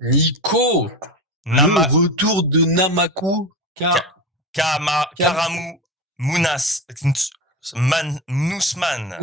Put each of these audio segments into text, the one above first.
Nico, le Nama, retour de Namaku Ka- Karamu, Munas, Nusman,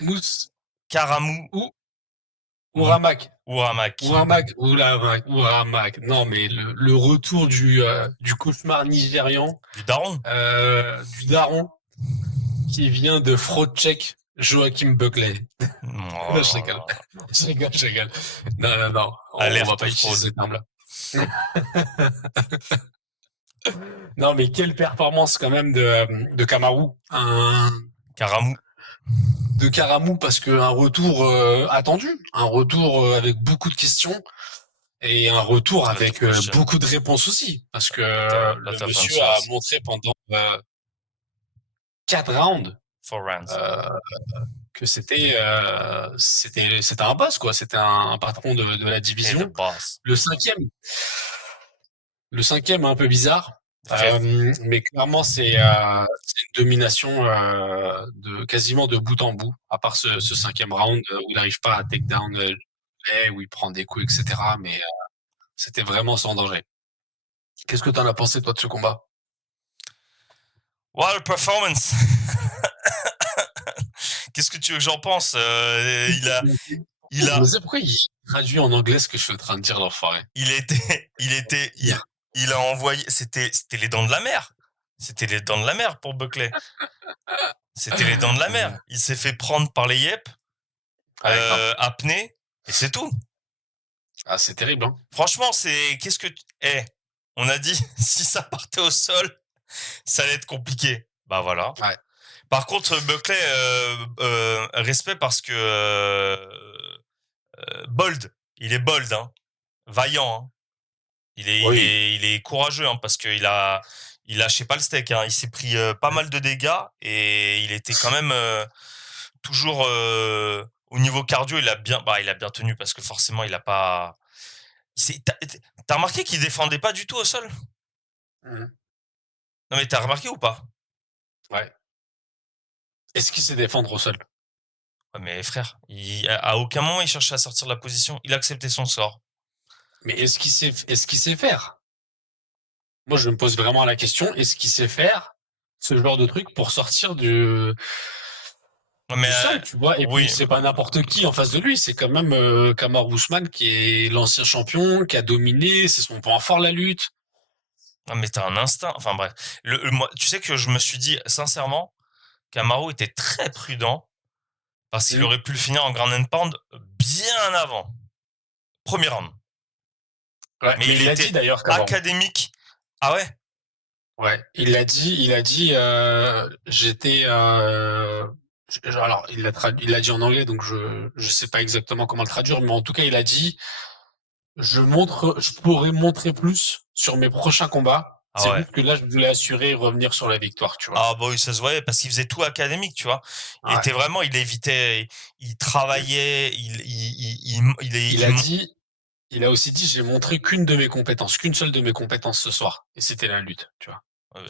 Mous, Karamu, ou, Mu- Uramak. Uramak, Uramak. Non, mais le retour du cauchemar nigérian, du Daron. du daron, qui vient de fraud check Joachim Buckley. Oh Non, je là rigole. là. Je rigole. Non, non, non. On va Alerte pas utiliser fraude. ce terme-là. Non, mais quelle performance quand même de Kamaru. Karamu. De Karamou parce que un retour attendu, un retour avec beaucoup de questions et un retour Lot of avec question. beaucoup de réponses aussi parce que Lot le of monsieur a answers. montré pendant 4 rounds 4 rounds. euh, que c'était un boss quoi, c'était un patron de la Hey, the division. boss. Le cinquième, le cinquième est un peu bizarre. The fifth. Mais clairement, c'est une domination de quasiment de bout en bout, à part ce cinquième round où il n'arrive pas à take down où il prend des coups, etc. Mais c'était vraiment sans danger. Qu'est-ce que t'en as pensé, toi, de ce combat? Well, performance. Qu'est-ce que tu veux que j'en pense? Il Je me a, sais pourquoi il traduit en anglais ce que je suis en train de dire, l'enfoiré. il était, il était, il a envoyé. C'était les dents de la mer. C'était les dents de la mer pour Buckley. C'était les dents de la mer. Il s'est fait prendre par les yep, Ouais, grave. apnée, et c'est tout. Ah, c'est terrible, hein. Franchement, qu'est-ce que, on a dit, si ça partait au sol, ça allait être compliqué. Bah voilà. Ouais. Par contre, Buckley, respect parce que bold, il est bold, hein, vaillant, hein. Oui. Il est courageux, hein, parce que il lâchait pas le steak, hein. Il s'est pris pas mal de dégâts et il était quand même toujours au niveau cardio, il a bien tenu parce que forcément il a pas. T'as remarqué qu'il défendait pas du tout au sol? Mhm. Non mais t'as remarqué ou pas? Ouais. Est-ce qu'il sait défendre au sol? Ouais, mais frère, à aucun moment il cherchait à sortir de la position. Il acceptait son sort. Mais est-ce qu'il sait faire? Moi, je me pose vraiment la question, est-ce qu'il sait faire ce genre de truc pour sortir Mais du sol, tu vois? Et puis, oui, c'est pas n'importe qui en face de lui, c'est quand même Kamaru Usman qui est l'ancien champion, qui a dominé, c'est son point fort, la lutte. non, mais t'as un instinct. Enfin bref, moi, tu sais que je me suis dit sincèrement, Kamaru était très prudent parce qu'il Hmm. aurait pu le finir en ground and pound bien avant. Premier round. Ouais, Mais mais il il a dit était d'ailleurs Kamaru. académique. Ah ouais? Ouais, il a dit, j'étais, alors, il l'a dit en anglais, donc je sais pas exactement comment le traduire, mais en tout cas, il a dit, je pourrais montrer plus sur mes prochains combats. Ah C'est ouais. juste que là, je voulais assurer et revenir sur la victoire, tu vois. Ah bah oui, ça se voyait parce qu'il faisait tout académique, tu vois. Il Ouais. était vraiment, il évitait, il travaillait, Il a dit, il a aussi dit, j'ai montré qu'une seule de mes compétences ce soir. Et c'était la lutte, tu vois.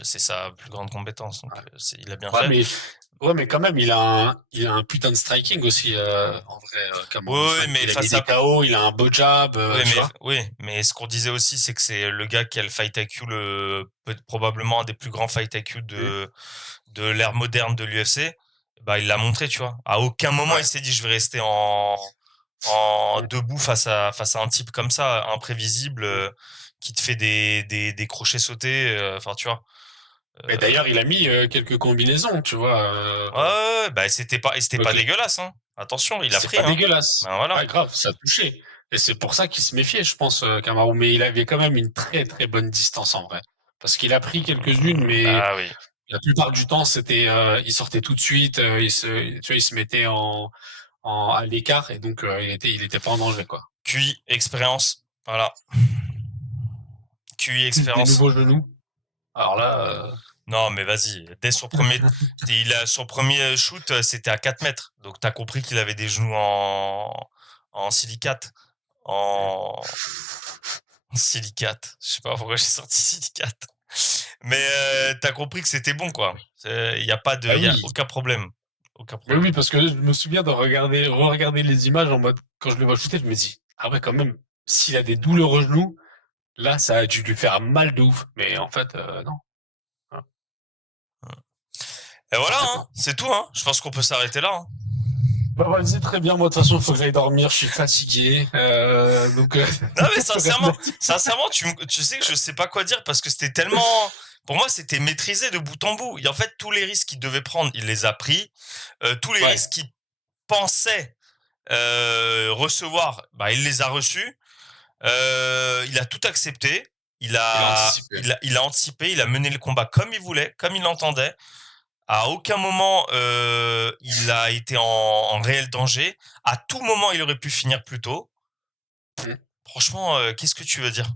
c'est sa plus grande compétence, donc Ouais. il a bien Ouais, fait. ouais, mais quand même, il a un putain de striking aussi, en vrai, Oui, Kamaru oui, Usman. mais Il a mis des KO, il a un beau jab, tu vois. oui, mais ce qu'on disait aussi, c'est que c'est le gars qui a le fight IQ, probablement un des plus grands fight IQ Mm. de l'ère moderne de l'UFC. Bah, il l'a montré, tu vois. À aucun moment il Ouais. s'est dit je vais rester en Mm. debout face à un type comme ça, imprévisible, Mm. qui te fait des crochets sautés, enfin, tu vois. Mais Euh, d'ailleurs, il a mis quelques combinaisons, tu vois. ouais, bah, c'était pas Ok. dégueulasse, hein. Attention, il a C'est pris, pas hein. dégueulasse. Ben voilà. Ouais, grave, ça a touché. Et c'est pour ça qu'il se méfiait, je pense, Kamaru. Mais il avait quand même une très très bonne distance en vrai. Parce qu'il a pris quelques-unes, mais Bah oui. la plupart du temps, il sortait tout de suite, tu vois, il se mettait à l'écart et donc il était pas en danger, quoi. QI, expérience. Voilà. QI, Plus des expérience. nouveaux genoux. Alors là, Non, mais vas-y. Son premier shoot, c'était à 4 mètres. Donc, t'as compris qu'il avait des genoux en silicate. En silicate. Je sais pas pourquoi j'ai sorti silicate. Mais, t'as compris que c'était bon, quoi. bah Il y a oui. aucun problème. Aucun Mais problème. oui, parce que je me souviens de re-regarder les images en mode, quand je le vois shooter, je me dis, ah ouais, quand même, s'il a des douleurs au genou, là, ça a dû lui faire mal de ouf. Mais en fait, non. Voilà. Et voilà, En fait, hein, non. c'est tout. Hein. Je pense qu'on peut s'arrêter là. Hein. Bah, vas-y, très bien. Moi, de toute façon, il faut que j'aille dormir. Je suis fatigué. Donc, Non, mais rien à dire. sincèrement, tu sais que je sais pas quoi dire parce que c'était tellement. Pour moi, c'était maîtrisé de bout en bout. Et en fait, tous les risques qu'il devait prendre, il les a pris. Tous les Ouais, risques qu'il pensait recevoir, bah, il les a reçus. Il a tout accepté. il a anticipé. Il a anticipé. Il a mené le combat comme il voulait, comme il l'entendait. À aucun moment il a été en réel danger. À tout moment, il aurait pu finir plus tôt. Mm. Franchement, qu'est-ce que tu veux dire?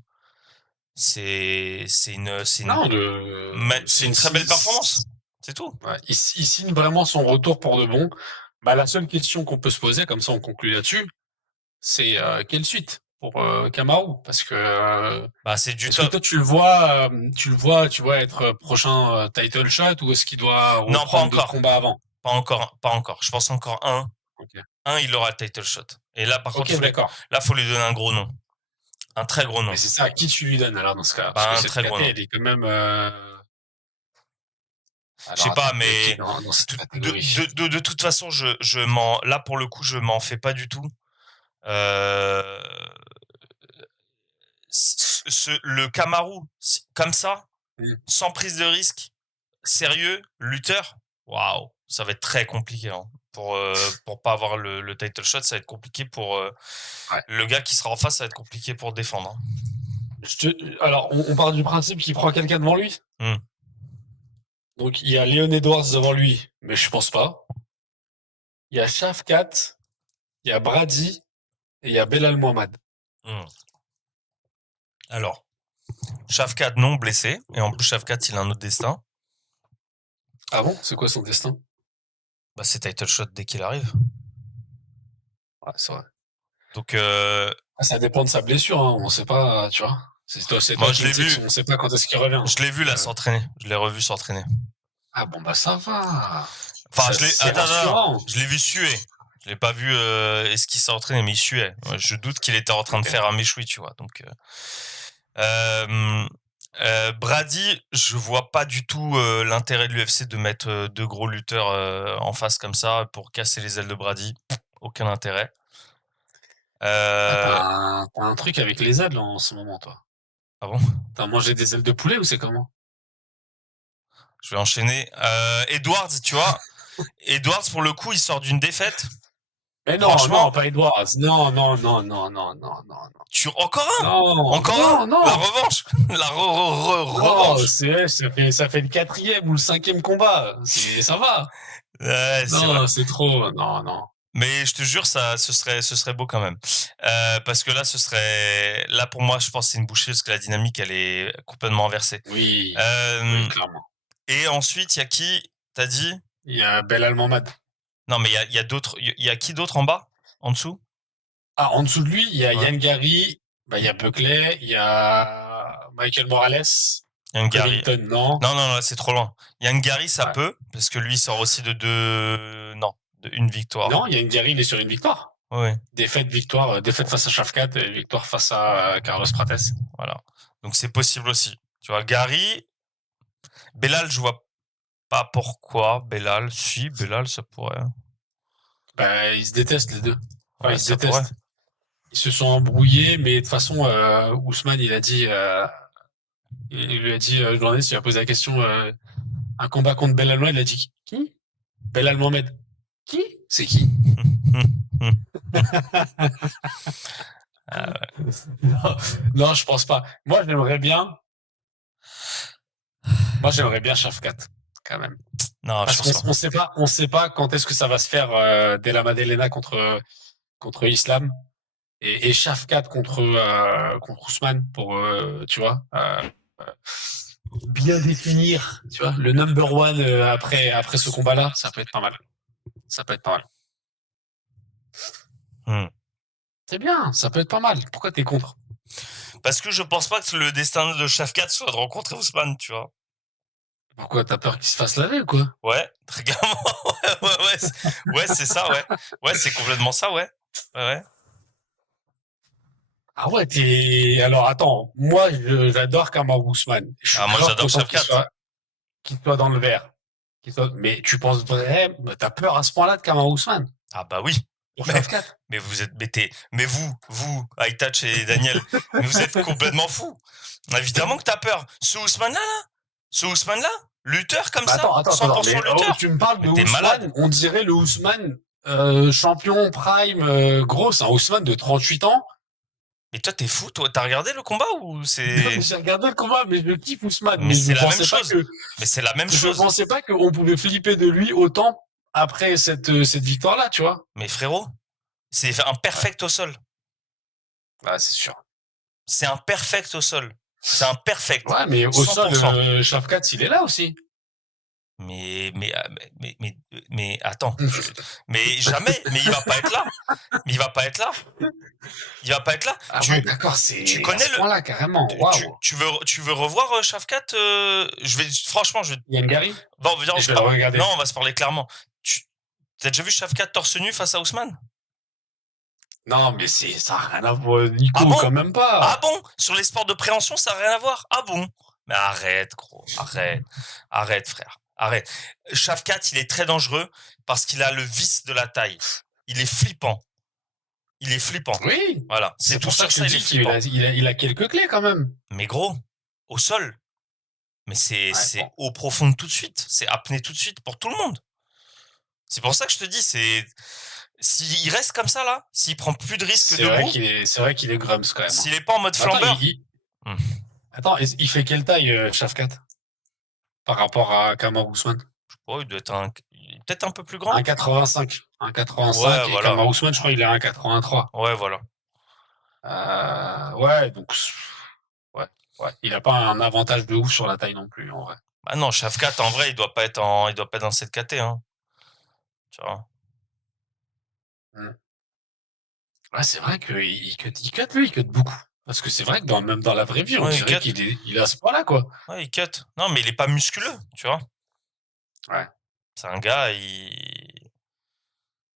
Non, C'est une très belle performance. C'est tout. ouais, il signe vraiment son retour pour de bon. Bah, la seule question qu'on peut se poser, comme ça on conclut là-dessus, c'est quelle suite pour Kamaru? Parce que Bah, c'est du est-ce que top. toi tu vois être prochain title shot ou est-ce qu'il doit Non, pas reprendre d'autres encore. combats avant? Pas encore. Pas encore. Je pense encore un. Ok, Un, il aura le title shot. Et là, par contre, ok, d'accord. faut lui donner un gros nom. Un très gros Mais nom. c'est ça, à qui tu lui donnes alors dans ce cas? Parce que Bah, un cette très gros KT, nom. elle est quand même. Je Alors sais pas, attends, il y a qui mais dans cette catégorie? de toute façon, là, pour le coup, je m'en fais pas du tout. Euh, le Kamaru, comme ça, Hmm. sans prise de risque, sérieux, lutteur, waouh, ça va être très compliqué. Hein. Pour pas avoir le title shot, ça va être compliqué pour Ouais. le gars qui sera en face, ça va être compliqué pour défendre. Hein. Alors, on part du principe qu'il prend quelqu'un devant lui? Hmm. Donc il y a Leon Edwards devant lui, mais je pense pas. Il y a Shafkat, il y a Brady et il y a Belal Mohamed. Hmm. Alors, Shafkat non blessé, et en plus Shafkat il a un autre destin. Ah bon? C'est quoi son destin? Bah, c'est title shot dès qu'il arrive. Ouais, c'est vrai. Donc, Ah, ça dépend de sa blessure, hein. On sait pas, tu vois. C'est moi toi qui me dis qu'on sait pas quand est-ce qu'il revient. je l'ai vu là Euh, s'entraîner. Je l'ai revu s'entraîner. Ah bon, bah ça va. Enfin, C'est attends, rassurant. je l'ai vu suer. Je l'ai pas vu est-ce qu'il s'est entraîné, mais il suait. Je doute qu'il était en train de Ok. faire un méchoui, tu vois. Donc, Brady, je vois pas du tout l'intérêt de l'UFC de mettre deux gros lutteurs en face comme ça pour casser les ailes de Brady. Aucun intérêt. Ah, Euh, t'as un truc avec les ailes en ce moment, toi. ah bon? T'as mangé des ailes de poulet ou c'est comment? Je vais enchaîner. Edwards, tu vois. Edwards, pour le coup, il sort d'une défaite. Mais non, non, Franchement, pas Edwards. Non, non, non, non, non, non, non, non. encore un! Non, Encore un! non, La non. revanche! La Non, revanche! ça fait le quatrième ou le cinquième combat. Ça va. Ouais, c'est vrai. Non, c'est trop. Non, non. Mais je te jure, ce serait beau quand même. Parce que là, là pour moi, je pense que c'est une bouchée parce que la dynamique, elle est complètement inversée. Oui, oui, Euh, clairement. et ensuite, il y a qui? T'as dit? Il y a Belal Mohamed. Non, mais il y a d'autres. Il y a qui d'autre en bas? En dessous? Ah, en dessous de lui, il y a Ouais. Yann Gary, bah, il y a Buckley, il y a Michael Morales, Yann Gary. Covington, non. Non, non, non, c'est trop loin. Yann Gary, ça Ouais. peut, parce que lui, il sort aussi de deux. Non, de une victoire. Non, Yann Gary, il est sur une victoire. Ouais, Défaite face à Shafkat et victoire face à Carlos Prates. voilà. Donc c'est possible aussi. Tu vois, Gary, Belal, je vois pas pourquoi. Belal, si, Belal, ça pourrait. Bah, ils se détestent les deux. Enfin, Ouais, ils se ça pourrait. détestent. Ils se sont embrouillés, mais de toute façon, Ousmane, il lui a dit, le journaliste, il lui a posé la question, un combat contre Belal Mohamed, il a dit, qui? Belal Mohamed. Qui? C'est qui? Ah, Non, non, je pense pas. Moi, j'aimerais bien Shafkat, quand même. non, je Parce pense pas. on sait pas quand est-ce que ça va se faire, Della Maddalena contre Islam et Shafkat contre Ousmane pour, tu vois, bien définir, tu vois, le number one après ce combat-là, ça peut être pas mal. Ça peut être pas mal. Hmm. C'est bien, ça peut être pas mal. Pourquoi t'es contre? Parce que je pense pas que le destin de Shafkat soit de rencontrer Ousmane, tu vois. Pourquoi t'as peur qu'il se fasse laver ou quoi? Ouais, très clairement. Ouais, c'est ça, ouais. Ouais, c'est complètement ça, ouais. Ouais, ouais. Ah ouais, alors attends, moi j'adore Kamaru Usman. Je suis Ah, moi, grave j'adore content Shavkat. qu'il soit dans le vert. Mais tu penses vraiment, t'as peur à ce point-là de Kamaru Usman Ah bah oui. pour Mais, Shavkat? mais vous êtes, mais vous, Aitach et Daniel, mais vous êtes complètement fous. Évidemment que t'as peur. Ce Ousmane-là, lutteur comme Bah ça, attends, 100% mais oh, lutteur. tu me parles Mais de t'es malade. Ousmane, on dirait le Ousmane champion prime gros, c'est un Ousmane de 38 ans. Mais toi, t'es fou, toi. T'as regardé le combat ou Non, mais c'est... j'ai regardé le combat, mais je kiffe Ousmane, Mais mais c'est la même chose. Mais c'est la même je chose. pensais pas qu'on pouvait flipper de lui autant après cette victoire-là, tu vois. Mais frérot, c'est un Ouais, perfect au sol. bah, c'est sûr. C'est un perfect au sol. C'est un perfect. Ouais, mais au sol, 100%. Shavkat, il est là aussi. Mais attends, mais jamais, mais il va pas être là. Mais il va pas être là. Il va pas être là. Ah ouais, d'accord, Tu c'est à connais ce point-là, carrément. Waouh. tu veux revoir Shavkat franchement, Yann Gary? bon, viens, Je vais le non, regarder. on va se parler clairement. T'as déjà vu Shavkat torse nu face à Ousmane? Non, mais ça a rien à voir, Ah Nico, bon? quand même Ah pas. bon? Sur les sports de préhension, ça n'a rien à voir? Ah bon? Mais arrête, gros. Arrête, frère. Arrête. Shavkat, il est très dangereux parce qu'il a le vice de la taille. Il est flippant. Il est flippant. Oui. Voilà. C'est C'est tout pour ça sur que je te ça, il est dis qu'il flippant. il a quelques clés quand même. Mais gros, au sol. Mais Ouais, bon. c'est eau profonde tout de suite. C'est apnée tout de suite pour tout le monde. C'est pour ça que je te dis, s'il reste comme ça, là, s'il prend plus de risques debout, C'est vrai qu'il est grums quand même, hein. s'il est pas en mode Attends, flambeur, hmm, attends, il fait quelle taille, Shafkat, par rapport à Kamaru Usman? oh, il doit être peut-être un peu plus grand. 1,85. Ouais, 1,85 et voilà. Kamaru Usman, je crois, il est 1,83. Ouais, voilà. Ouais, donc, ouais, ouais. Il a pas un avantage de ouf sur la taille non plus, en vrai. Bah non, Shafkat, en vrai, il doit pas être dans cette KT, hein. Tu vois. Hmm. Ouais, c'est vrai qu'il cut, lui, il cut beaucoup. Parce que c'est vrai que même dans la vraie vie, on Ouais, il dirait cut. il est à ce point-là, quoi. Ouais, il cut. Non, mais il est pas musculeux, tu vois. Ouais. C'est un gars,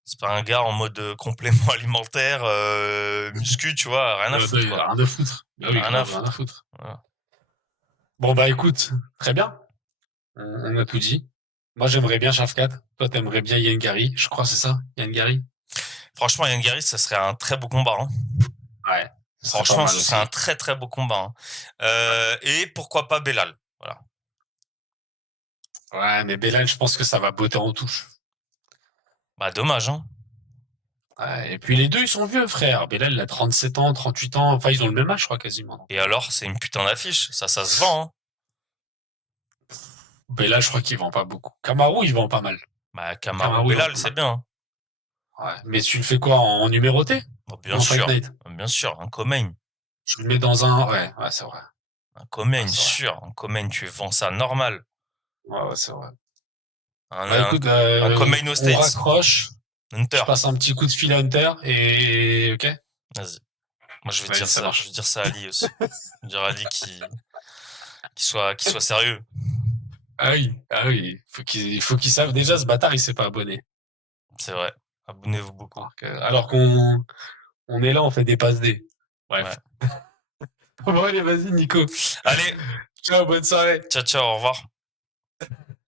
c'est pas un gars en mode complément alimentaire, muscu, tu vois, rien à foutre, quoi. Rien de foutre. Bah oui, Rien à grave, rien à foutre. foutre. Voilà. Bon, bah écoute, très bien. On a tout dit. Moi, j'aimerais bien Shafkat. Toi, t'aimerais bien Ian Gary. Je crois, c'est ça, Ian Gary. Franchement, Yann Gary, ça serait un très beau combat, hein. Ouais, ce serait pas Franchement, mal ce serait aussi. un très très beau combat, hein. Et pourquoi pas Belal. Voilà. Ouais, mais Belal, je pense que ça va botter en touche. Bah dommage, hein. Ouais, et puis les deux, ils sont vieux, frère. Belal, il a 37 ans, 38 ans. Enfin, ils ont le même âge, je crois, quasiment. Donc, Et alors, c'est une putain d'affiche. Ça se vend, hein. Belal, je crois qu'il vend pas beaucoup. Kamaru, il vend pas mal. Bah Kamaru Kamaru, il vend Belal, pas c'est mal. bien, hein. Ouais. Mais tu le fais quoi en numéroté Bon, ou en Fight Night? bien sûr, un Comain. Je le mets dans un. Ouais, ouais, c'est vrai. Un Ouais, Comain, c'est vrai. sûr. Un Comain, tu vends ça normal. Ouais, ouais, c'est vrai. Un, Bah un, écoute, un Comain aux on States. raccroche. Je Hunter. passe un petit coup de fil à Hunter et ok. Vas-y. Moi, je vais Vas-y, dire ça ça. Je marche. vais dire ça à Ali aussi. Je vais dire à Ali qu'il soit sérieux. Ah oui. Faut qu'il sache. Déjà, ce bâtard, il s'est pas abonné. C'est vrai. Abonnez-vous beaucoup. Alors qu'on on est là, on fait des passes D. Ouais. Bref. Bon, allez, vas-y, Nico. Allez, Ciao, bonne soirée. ciao, ciao, au revoir.